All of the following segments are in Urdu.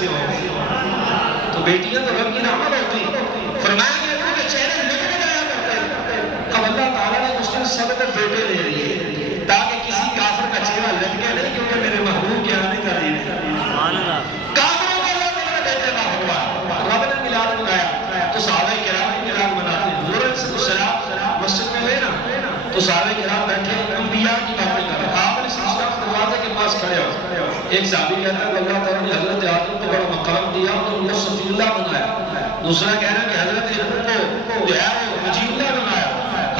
کیسے ہو؟ تو بیٹیاں تو رب کی نعمت ہوتی. فرمایا کہ ان کے چہرے لگنے لگایا کرتے. اب اللہ تعالیٰ نے اس کے سب کو بیٹے دے دیے تاکہ کسی کافر کا چہرہ لٹکے نہیں کیونکہ میرے محبوب کے آنے کا دن ہے. کافروں کا اللہ نے بیٹے کا ہوا رب نے میلاد منایا تو صحابہ کرام میلاد مناتے ہیں. حضور علیہ السلام مسجد میں گئے نا تو صحابہ کرام بیٹھے انبیاء کی باتیں کر رہے. آپ نے سلسلہ دروازے کے پاس کھڑے ہو. ایک صحابی کہتا ہے کہ اللہ تعالیٰ نے حضرت آدم کو بڑا مقام دیا اور ان کو صفی اللہ بنایا. دوسرا کہہ رہا ہے کہ حضرت ابراہیم کو جو ہے وہ مجید اللہ بنایا.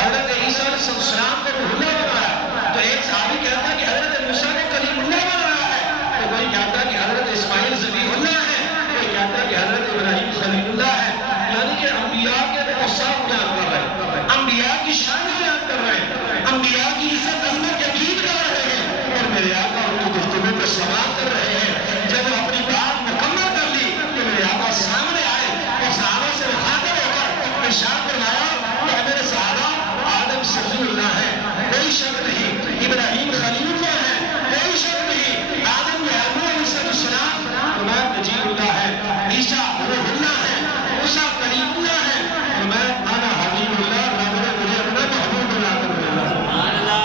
حضرت عیسیٰ علیہ السلام کو روح اللہ بنایا. تو ایک صحابی کہتا ہے کہ حضرت موسیٰ کو کلیم اللہ بنایا ہے. تو کوئی کہتا ہے کہ حضرت اسماعیل ذبیح اللہ ہے. کوئی کہتا ہے کہ حضرت ابراہیم خلیل اللہ ہے. یعنی کہ انبیاء کے اوصاف بیان کر رہے ہیں, انبیاء کی شان بیان کر رہے ہیں, انبیاء کی عزت عظمت کے گیت گا رہے ہیں اور میرے آقا ان کی گفتگو کو سماعت کر رہے ہیں. جب وہ اپنی بات مکمل کر لی کہ میرے آقا سامنے آئے اور صحابہ سے مخاطب ہو کر ارشاد فرمایا کہ میرے صحابہ آدم صفی اللہ ہے, کوئی شک نہیں. ابراہیم خلیل اللہ ہے, کوئی شک نہیں. آدم یعقوب علیہ السلام میں مجید اللہ ہے. عیسیٰ روح اللہ ہے, موسیٰ کلیم اللہ ہے اور میں انا حبیب اللہ. رب نے مجھے اپنا محبوب بنا کر بھیجا.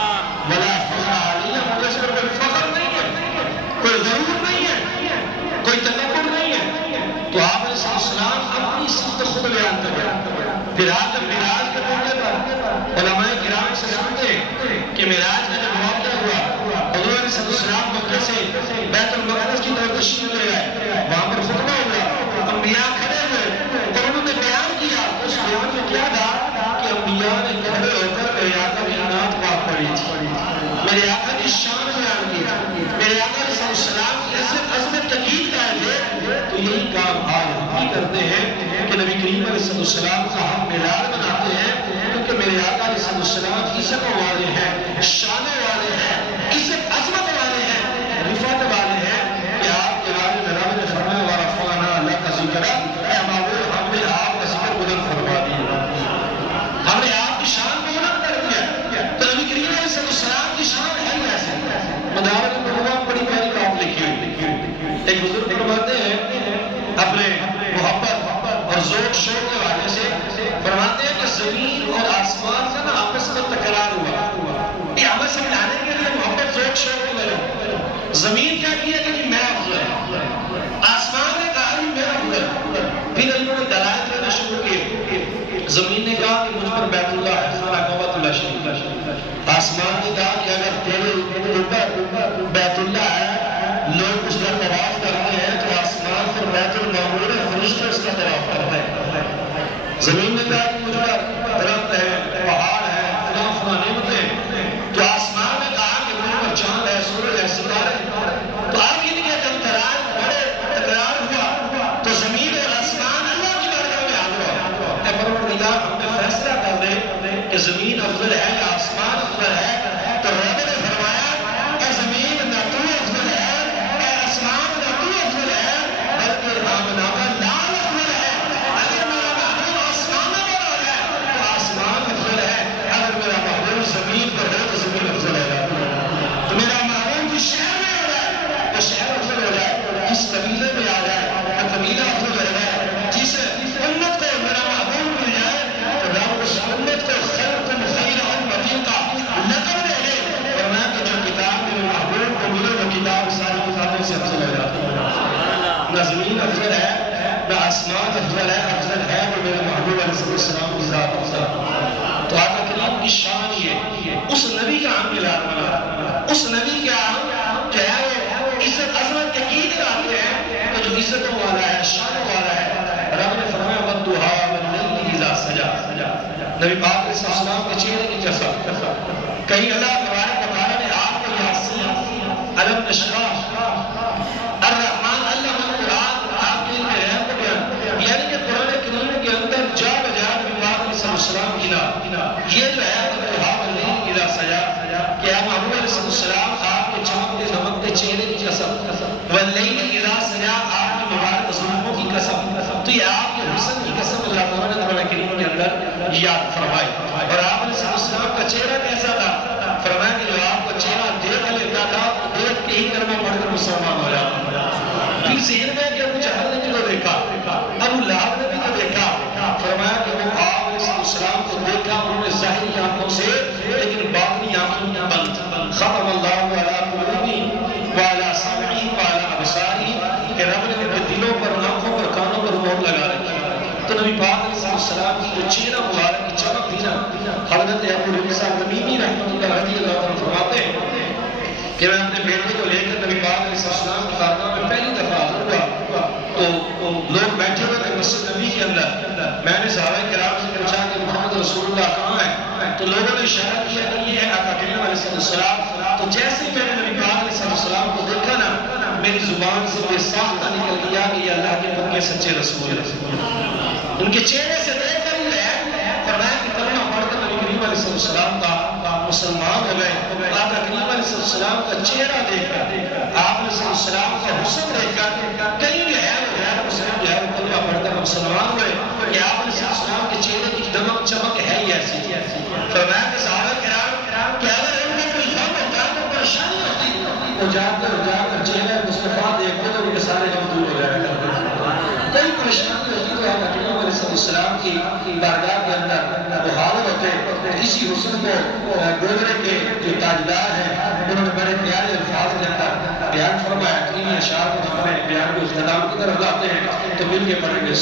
ولا فخر علیہ, مجھے اس پر کوئی فخر نہیں ہے, کوئی ضرور نہیں ہے, کوئی تکبر نہیں ہے. تو آپ علیہ السلام اپنی صفت خود بیان کر رہے ہیں. پھر آپ جب معراج کے موقع پر علماء کرام سے سنتے کہ معراج کا جب موقع ہوا حضور علیہ السلام مکہ سے بیت المقدس کی طرف تشریف لے گئے, وہاں پر خطبہ ہوا, انبیاء کھڑے ہوئے اور انہوں نے بیان کیا. اس بیان میں کیا تھا کہ انبیاء نے کھڑے ہو کر میرے آقا کی نعت پاک پڑھی تھی, میرے آقا کی شان بیان کی تھی, میرے آقا علیہ السلام کی عزت عظمت کا گیت گائے تھے. تو یہی کام آج ہم بھی کرتے ہیں کہ نبی کریم علیہ السلام کا ہم میلاد مناتے ہیں کیونکہ میرے آقا علیہ السلام عزتوں والے ہیں, شانوں والے ہیں, عزت عظمت والے ہیں, رفعت والے ہیں. کہ آپ کے بارے میں رب نے فرمایا ورفعنا لک ذکرک, اے معبود ہم نے آپ کا ذکر بلند فرما دیا, ہم نے آپ کی شان کو بلند کر دیا. تو نبی کریم علیہ السلام کی شان ہے ایسے. مدارج العلوم بڑی پیاری بات لکھی ہوئی. ایک بزرگ فرماتے ہیں اپنے محبت اور ذوق شوق کے حوالے سے فرماتے ہیں کہ زمین اور آسمان کا نا آپس میں تکرار ہوا. یہ ہمیں سمجھانے کے لیے محبت ذوق شوق کی وجہ. زمین کیا کیا کہ میں افضل ہے, آسمان نے کہا کہ میں افضل. پھر انہوں نے دلائل دینا شروع کیے. زمین نے کہا کہ مجھ پر بیت اللہ ہے, خانہ کعبۃ اللہ شریف. آسمان نے کہا کہ اگر تیرے اوپر بیت اللہ ہے, لوگ اس کا طواف کرتے ہیں تو آسمان پر بیت المعمور ہے, فرشتے اس کا طواف کرتے ہیں. زمین نے کہا کہ مجھ پر درخت ہے, پہاڑ ہے, فلاں فلاں نعمتیں. تو آسمان نے کہا کہ مجھ پر چاند ہے, سورج ہے, ستارے. تو آپ ان کے جب تکرار ہوا تو زمین اور آسمان اللہ کی بارگاہ میں حاضر ہوا. اے پروردگار ہم نے فیصلہ کر دے کہ زمین افضل ہے یا آسمان افضل ہے. تو رب نے فرمایا اے زمین نہ تو افضل ہے, اے آسمان نہ تو افضل ہے, بلکہ نامنامہ لال افضل ہے. اگر میرا محبوب آسمان پر آ جائے تو آسمان افضل ہے, اگر میرا محبوب زمین پر ہے تو زمین افضل ہے. تو میرا محبوب جس شہر میں ہو جائے تو شہر افضل ہو جائے, جس قبیلے میں آ جائے تو قبیلہ افضل ہو جائے, جس امت کو میرا محبوب مل جائے تو رب اس امت کو خلق خیر امتی کا لقب دے دے. اور میں کہ جو کتاب میرے محبوب کو ملے وہ کتاب ساری کتابوں سے افضل ہو جاتی ہے. نہ زمین افضل ہے, نہ آسمان افضل ہے, افضل ہے وہ میرے محبوب علیہ السلام کی ذات افضل. تو آقا کریم کی شان یہ, اس نبی کا ہم میلاد مناتے, اس نبی کا ہم جو ہے وہ عزت عظمت کے گیت گاتے ہیں. تو جو عزتوں والا ہے, شانوں والا ہے, رب نے فرمایا والضحیٰ واللیل اذا سجا. نبی پاک علیہ السلام کے چہرے کی قسم. کہیں اللہ تبارک و تعالیٰ نے آپ کو یاسین, علم نشرح, الرحمن علم القرآن آپ کے لیے ہے کو بیان. یعنی کہ قرآن کریم کے اندر جا بجا نبی پاک علیہ السلام کی یہ جو ہے والضحیٰ واللیل اذا سجا, کہ آپ محبوب علیہ السلام آپ کے چمکتے دمکتے چہرے کی قسم, واللیل اذا سجا آپ کی مبارک زلفوں کی قسم. تو یہ آپ کے حسن کی قسم اللہ تعالیٰ نے قرآن کریم کے اندر یاد فرمائی. اور آپ علیہ السلام کا چہرہ کیسا تھا؟ فرمایا کہ جو آپ کا چہرہ دیکھ لیتا تھا دیکھ کے ہی کلمہ پڑھ کر مسلمان ہو جاتا. پھر ذہن میں کیا کچھ کہ میں اپنے بیٹے کو لے کر نبی پاک علیہ السلام کی بارگاہ میں پہلی دفعہ حاضر ہوا تو لوگ بیٹھے ہوئے تھے مسجد نبی کے اندر. میں نے صحابہ کرام سے پوچھا کہ محمد رسول اللہ کہاں ہے؟ تو لوگوں نے اشارہ کیا کہ یہ ہے آقا کریم علیہ السلام. تو جیسے میں نے نبی پاک علیہ السلام کو دیکھا نا، میری زبان سے بے ساختہ نکل گیا کہ یہ اللہ کے پکے سچے رسول ہیں. ان کے چہرے سے دیکھ کر ہی فرمایا کہ کلمہ پڑھ کر نبی کریم علیہ السلام کا مسلمان ہو گئے. آقا کریم علیہ السلام کا چہرہ دیکھ کر، آپ علیہ السلام کا حسن دیکھ کر کئی غیر مسلم جو ہے وہ کلمہ پڑھ کر مسلمان ہوئے کہ آپ علیہ السلام کے چہرے کی دمک چمک ہے ہی ایسی. فرمایا کہ صحابہ کرام کہ اگر ان کا کوئی غم ہوتا تو پریشانی ہوتی، وہ جا کر چہرہ مصطفیٰ دیکھتے تو ان کے سارے غم دور ہو جایا کرتے. کوئی پریشانی ہوتی تو آقا کریم علیہ السلام کی بارگاہ کے اندر وہ حاضر ہوتے. اسی حسن کو گودرے کے جو تاجدار ہیں انہوں نے بڑے پیارے الفاظ کے اندر بیان فرمایا. ان اشعار کو ہم اپنے بیان کو اختتام کی طرف لاتے ہیں تو مل کے پڑھیں گے.